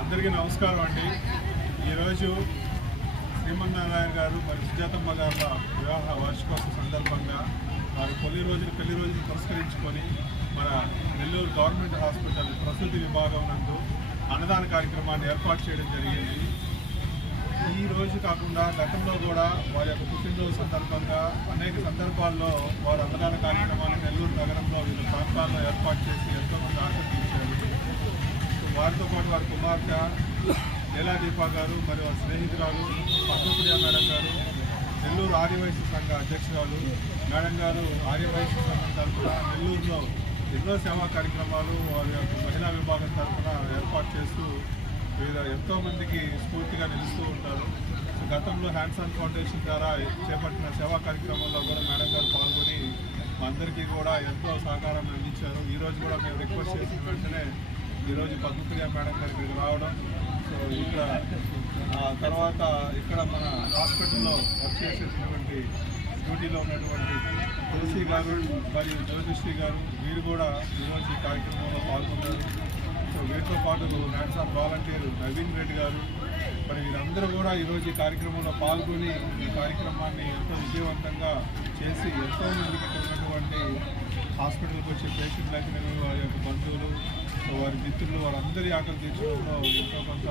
అందరికీ నమస్కారం అండి. ఈరోజు శ్రీమన్నారాయణ గారు మరి సుజాతమ్మ గారి వివాహ వార్షికోత్సవ సందర్భంగా వారి పెళ్ళి రోజులు పెళ్ళి రోజులు పురస్కరించుకొని మన నెల్లూరు గవర్నమెంట్ హాస్పిటల్ ప్రసూతి విభాగం నందు అన్నదాన కార్యక్రమాన్ని ఏర్పాటు చేయడం జరిగింది. ఈ రోజు కాకుండా గతంలో కూడా వారి యొక్క పుట్టినరోజు సందర్భంగా అనేక సందర్భాల్లో వారు అన్నదాన కార్యక్రమం వివిధ ఏర్పాటు చేసి ఎంతోమంది ఆకర్షించారు వారితో పాటు వారి కుమార్తె లీలా దీపా గారు మరియు వారి స్నేహితురాలు పద్మప్రియ మేడం గారు నెల్లూరు ఆర్యవైశ్య సంఘ అధ్యక్షురాలు మేడం గారు ఆర్యవైశ్య సంఘం తరఫున నెల్లూరులో ఎన్నో సేవా కార్యక్రమాలు వారి యొక్క మహిళా విభాగం తరఫున ఏర్పాటు చేస్తూ వివిధ ఎంతో మందికి స్ఫూర్తిగా నిలుస్తూ ఉంటారు. సో గతంలో హ్యాండ్స్ ఆన్ ఫౌండేషన్ ద్వారా చేపట్టిన సేవా కార్యక్రమంలో కూడా మేడం గారు పాల్గొని కూడా ఎంతో సహకారం అందించారు. ఈ రోజు కూడా మేము రిక్వెస్ట్ చేసిన వెంటనే ఈరోజు పద్మప్రియ మేడం గారికి రావడం. సో ఇక్కడ ఆ తర్వాత ఇక్కడ మన హాస్పిటల్లో వర్క్ చేసేటటువంటి డ్యూటీలో ఉన్నటువంటి తులసి గారు మరియు జ్యోతిశ్రీ గారు వీరు కూడా ఈరోజు ఈ కార్యక్రమంలో పాల్గొన్నారు. సో వీరితో పాటు hands of volunteer Naveen Reddy garu మరి వీరందరూ కూడా ఈరోజు ఈ కార్యక్రమంలో పాల్గొని ఈ కార్యక్రమాన్ని ఎంతో విజయవంతంగా చేసి ఎంతో మందికి ఇక్కడ ఉన్నటువంటి హాస్పిటల్కి వచ్చే వారి యొక్క బంధువులు వారి మిత్రులు వారందరి ఆకలి తీర్చడంలో ఎంతో కొంత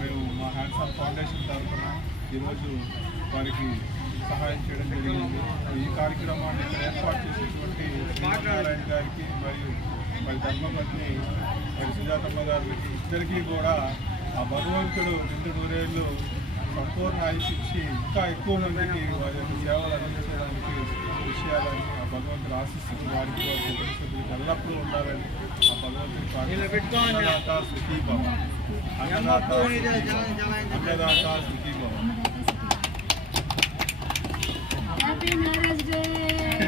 మేము మా హ్యాండ్స్ ఆన్ ఫౌండేషన్ తరఫున ఈరోజు వారికి సహాయం చేయడం జరిగింది. ఈ కార్యక్రమాన్ని ఏర్పాటు చేసినటువంటి శ్రీనారాయణ గారికి మరియు మరి ధర్మపత్ని మరి సుజాతమ్మ గారికి ఇద్దరికీ కూడా ఆ భగవంతుడు రెండు నూరేళ్ళు సంపూర్ణ ఆయుష్ ఇచ్చి ఇంకా ఎక్కువ మందికి వారి యొక్క సేవలు అందించడానికి ఆ భగవంతుడు ఆశిస్తుంది వారికి సభ్యులకు ఎల్లప్పుడూ ఉండాలని ఆ ప్రార్థిస్తున్నాను. అన్నదాత సుఖీ భవ అన్నదాత సుఖీ భవ. అన్నదాత సుఖీ భవ